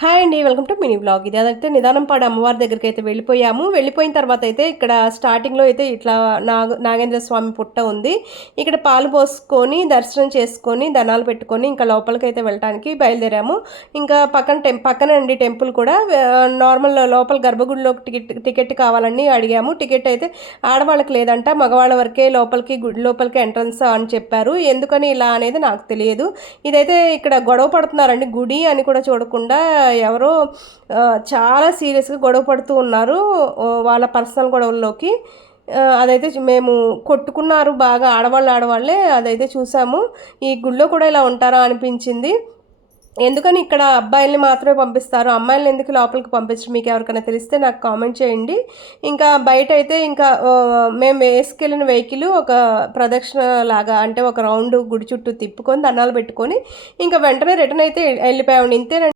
Hi అండి. Welcome to mini blog. ఇది అదైతే నిదానంపాడు అమ్మవారి దగ్గరికైతే వెళ్ళిపోయాము. వెళ్ళిపోయిన తర్వాత అయితే ఇక్కడ స్టార్టింగ్‌లో అయితే ఇట్లా నాగేంద్ర స్వామి పుట్ట ఉంది. ఇక్కడ పాలు పోసుకొని, దర్శనం చేసుకొని, దండాలు పెట్టుకొని ఇంకా లోపలికైతే వెళ్ళటానికి బయలుదేరాము. ఇంకా పక్కనే అండి టెంపుల్ కూడా నార్మల్ లోపల గర్భగుడిలోకి టికెట్ కావాలని అడిగాము. టికెట్ అయితే ఆడవాళ్ళకి లేదంట. మగవాళ్ళ వరకే లోపలికి గుడి లోపలికి ఎంట్రన్స్ అని చెప్పారు. ఎందుకని ఇలా అనేది నాకు తెలియదు. ఇదైతే ఇక్కడ గొడవ పడుతున్నారండి. గుడి అని కూడా చూడకుండా ఎవరో చాలా సీరియస్గా గొడవ పడుతూ ఉన్నారు వాళ్ళ పర్సనల్ గొడవల్లోకి. అదైతే మేము కొట్టుకున్నారు బాగా ఆడవాళ్ళే అదైతే చూసాము. ఈ గుళ్ళో కూడా ఇలా ఉంటారా అనిపించింది. ఎందుకని ఇక్కడ అబ్బాయిల్ని మాత్రమే పంపిస్తారు, అమ్మాయిల్ని ఎందుకు లోపలికి పంపించరు, మీకు ఎవరికైనా తెలిస్తే నాకు కామెంట్ చేయండి. ఇంకా బయట అయితే ఇంకా మేము వేసుకెళ్ళిన వెహికల్ ఒక ప్రదక్షిణ లాగా అంటే ఒక రౌండ్ గుడి చుట్టూ తిప్పుకొని దండాలు పెట్టుకొని ఇంకా వెంటనే రిటర్న్ అయితే వెళ్ళిపోయామండి. ఇంతేనండి.